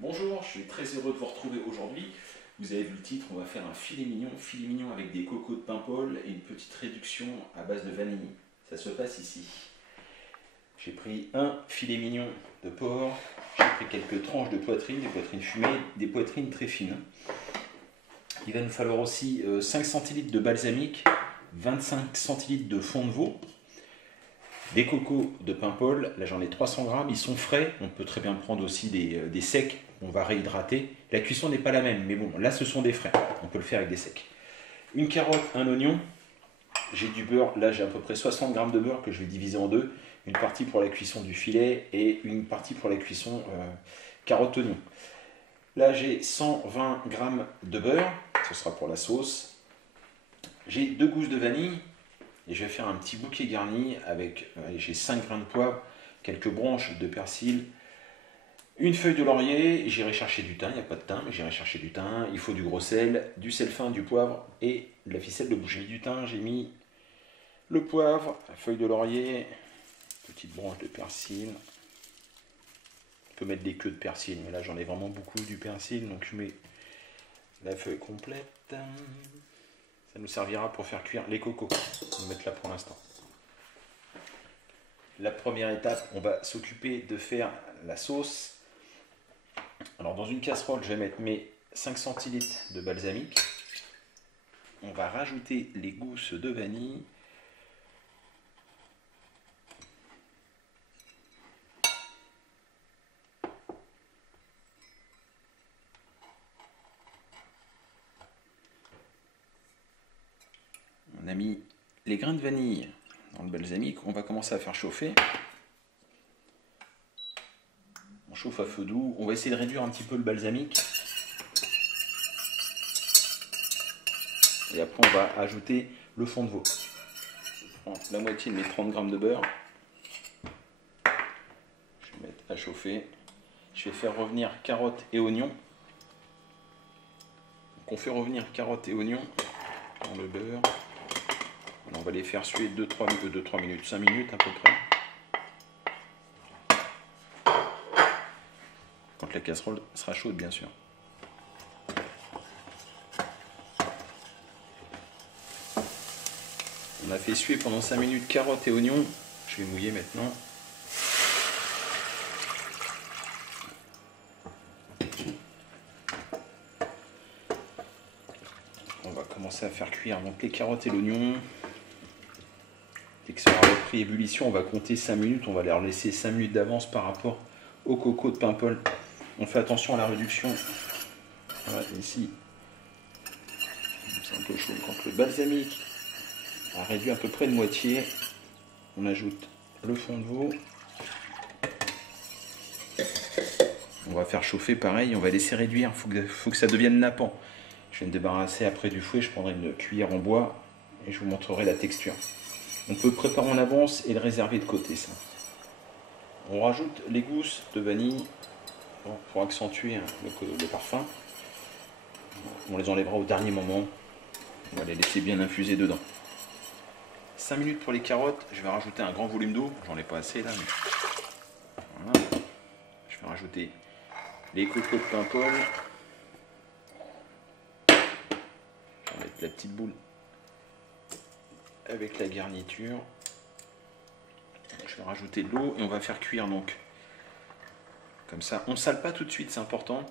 Bonjour, je suis très heureux de vous retrouver aujourd'hui. Vous avez vu le titre, on va faire un filet mignon avec des cocos de Paimpol et une petite réduction à base de vanille. Ça se passe ici. J'ai pris un filet mignon de porc, j'ai pris quelques tranches de poitrine, des poitrines fumées, des poitrines très fines. Il va nous falloir aussi 5 centilitres de balsamique, 25 centilitres de fond de veau, des cocos de Paimpol, là j'en ai 300 grammes, ils sont frais, on peut très bien prendre aussi des secs, on va réhydrater. La cuisson n'est pas la même, mais bon, là ce sont des frais, on peut le faire avec des secs. Une carotte, un oignon, j'ai du beurre, là j'ai à peu près 60 grammes de beurre que je vais diviser en deux, une partie pour la cuisson du filet et une partie pour la cuisson carotte-oignon. Là j'ai 120 grammes de beurre, ce sera pour la sauce. J'ai 2 gousses de vanille. Et je vais faire un petit bouquet garni avec, j'ai 5 grains de poivre, quelques branches de persil, une feuille de laurier, j'irai chercher du thym, il n'y a pas de thym, mais j'irai chercher du thym, il faut du gros sel, du sel fin, du poivre et de la ficelle de bouche. J'ai mis du thym, j'ai mis le poivre, la feuille de laurier, petite branche de persil. On peut mettre des queues de persil, mais là j'en ai vraiment beaucoup du persil, donc je mets la feuille complète. Ça nous servira pour faire cuire les cocos. On va mettre là pour l'instant. La première étape, on va s'occuper de faire la sauce. Alors dans une casserole, je vais mettre mes 5 centilitres de balsamique. On va rajouter les gousses de vanille. On a mis les grains de vanille dans le balsamique. On va commencer à faire chauffer. On chauffe à feu doux. On va essayer de réduire un petit peu le balsamique. Et après, on va ajouter le fond de veau. Je prends la moitié de mes 30 grammes de beurre. Je vais mettre à chauffer. Je vais faire revenir carottes et oignons. Donc on fait revenir carottes et oignons dans le beurre. On va les faire suer 2-3 minutes, 5 minutes à peu près. Quand la casserole sera chaude, bien sûr. On a fait suer pendant 5 minutes carottes et oignons. Je vais mouiller maintenant. On va commencer à faire cuire donc les carottes et l'oignon. Dès que ça aura repris ébullition, on va compter 5 minutes. On va leur laisser 5 minutes d'avance par rapport au coco de Paimpol. On fait attention à la réduction. Voilà, ici, c'est un peu chaud. Quand le balsamique a réduit à peu près de moitié, on ajoute le fond de veau. On va faire chauffer pareil, on va laisser réduire. Il faut que ça devienne nappant. Je vais me débarrasser après du fouet, je prendrai une cuillère en bois et je vous montrerai la texture. On peut préparer en avance et le réserver de côté, ça. On rajoute les gousses de vanille pour accentuer le parfum. On les enlèvera au dernier moment. On va les laisser bien infuser dedans. 5 minutes pour les carottes. Je vais rajouter un grand volume d'eau. J'en ai pas assez là. Mais... voilà. Je vais rajouter les cocos de Paimpol. Je vais mettre la petite boule avec la garniture. Je vais rajouter de l'eau et on va faire cuire donc. Comme ça, on ne sale pas tout de suite, c'est important.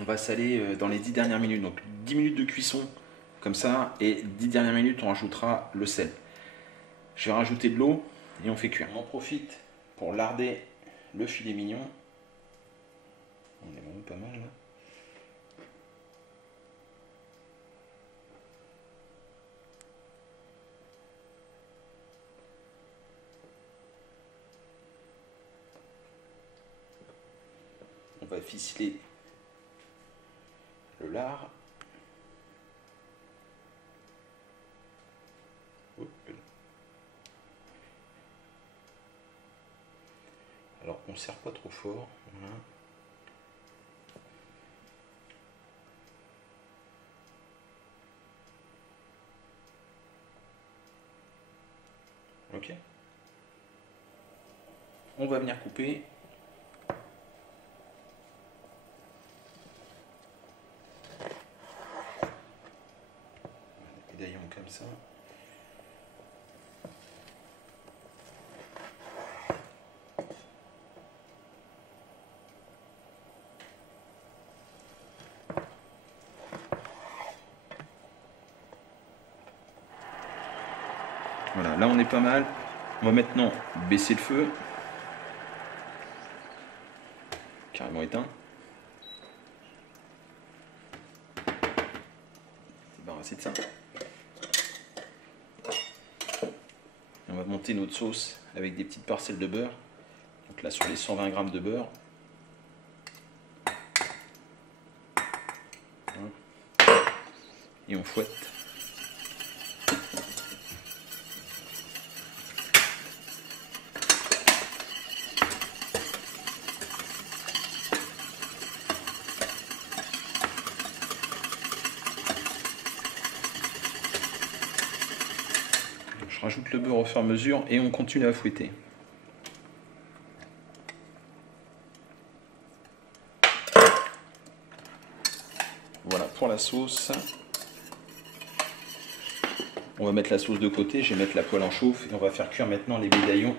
On va saler dans les 10 dernières minutes. Donc 10 minutes de cuisson comme ça et 10 dernières minutes on rajoutera le sel. Je vais rajouter de l'eau et on fait cuire. On en profite pour larder le filet mignon. On est vraiment pas mal là. On va ficeler le lard. Alors on ne serre pas trop fort. Voilà. Ok. On va venir couper. Voilà, là on est pas mal. On va maintenant baisser le feu. Carrément éteint. Débarrasser de ça. Et on va monter notre sauce avec des petites parcelles de beurre. Donc là sur les 120 g de beurre. Et on fouette. Je rajoute le beurre au fur et à mesure et on continue à fouetter. Voilà pour la sauce. On va mettre la sauce de côté, je vais mettre la poêle en chauffe et on va faire cuire maintenant les médaillons.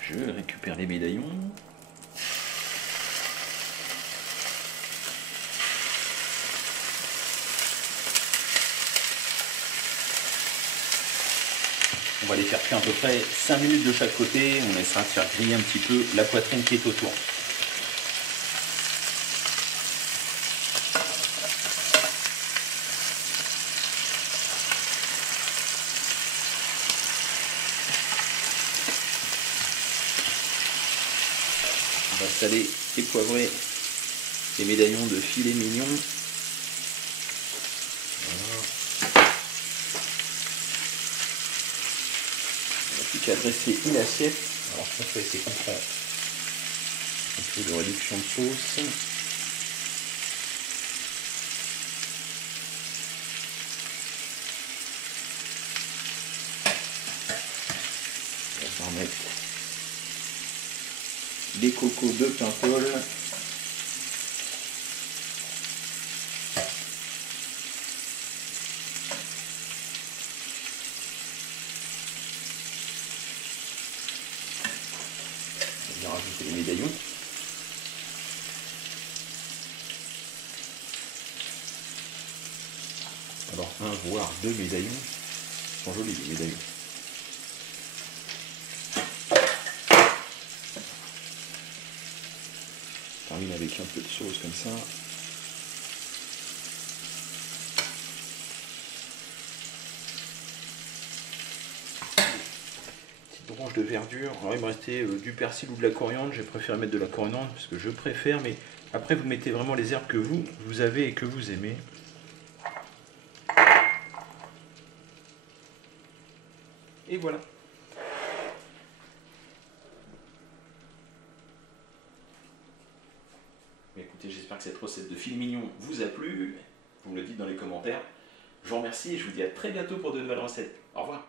Je récupère les médaillons. On va les faire cuire à peu près 5 minutes de chaque côté. On laissera faire griller un petit peu la poitrine qui est autour. On va saler et poivrer les médaillons de filet mignon. Voilà. On n'a plus qu'à dresser une assiette. Alors ce qu'on fait, c'est qu'on prend un peu de réduction de sauce. On va remettre des cocos de Paimpol. On va rajouter les médaillons. Alors un voire deux médaillons. Ils sont jolis les médaillons. On termine avec un peu de sauce comme ça. Petite branche de verdure. Alors il me restait du persil ou de la coriandre. J'ai préféré mettre de la coriandre parce que je préfère, mais après vous mettez vraiment les herbes que vous avez et que vous aimez. Et voilà. Écoutez, j'espère que cette recette de filet mignon vous a plu. Vous me le dites dans les commentaires. Je vous remercie et je vous dis à très bientôt pour de nouvelles recettes. Au revoir.